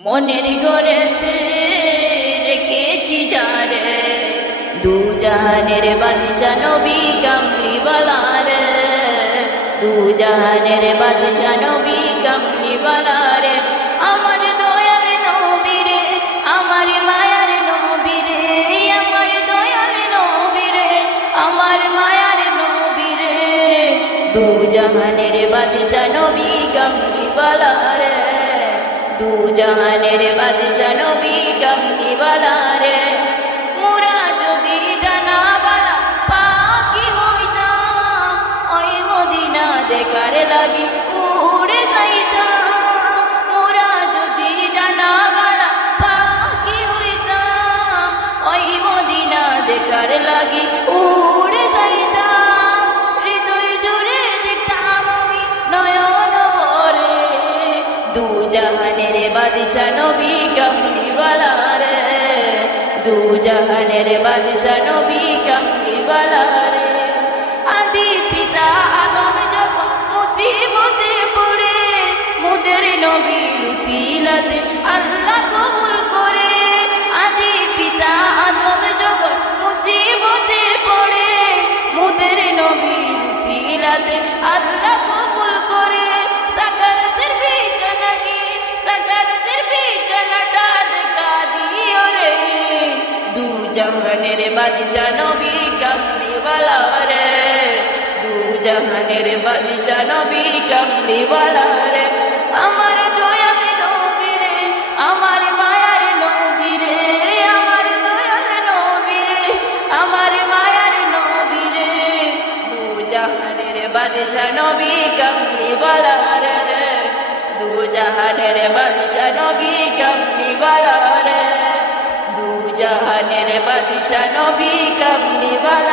মনের ঘরেতে রেখেছি যারে, দু জাহানের বাদশা নবী কামলিওয়ালা রে, দু জাহানের বাদশা নবী কামলিওয়ালা রে। আমার দয়াল নবী রে, আমার মায়ার নবী রে, আমার দয়াল নবী রে, আমার মায়ার নবী রে, দু জাহানের বাদশা নবী কামলিওয়ালা রে, দু জাহানের বাদশা নবী কামলিওয়ালা রে। মোরা যদি ডানাওয়ালা পাখি হইতাম, ওই মদিনা দেখার লাগি উড়ে যাইতাম। মোরা যদি ডানাওয়ালা পাখি হইতাম, ওই মদিনা দেখার লাগি উড়ে যাইতাম। হৃদয় জুড়ে দেখতাম আমি নয়ন ভরে, দু জাহানের বাদশা নবী কামলিওয়ালা রে, দু জাহানের বাদশা নবী কামলিওয়ালা রে। আদি পিতা আদম যখন মুসিবতে পড়ে, মুদের নবীর উসিলাতে আল্লাহ কবুল করে। আদি পিতা আদম যখন মুসিবতে পড়ে, মুদের নবীর উসিলাতে আল্লাহ কবুল করে। সাকারাতের বিছানাটি, সাকারাতের বিছানাটা দেখা দিও রে, দু জাহানের বাদশা নবী কামলিওয়ালা রে, দু জাহানের বাদশা নবী কামলিওয়ালা রে। আমার দয়াল নবী রে, আমার মায়ার নবী রে, আমার দয়াল নবী রে, আমার মায়ার নবী রে, দু জাহানের বাদশা নবী কামলিওয়ালা রে, দু জাহানের বাদশা নবী কামলিওয়ালা রে, দু জাহানের বাদশা নবী কামলিওয়ালা।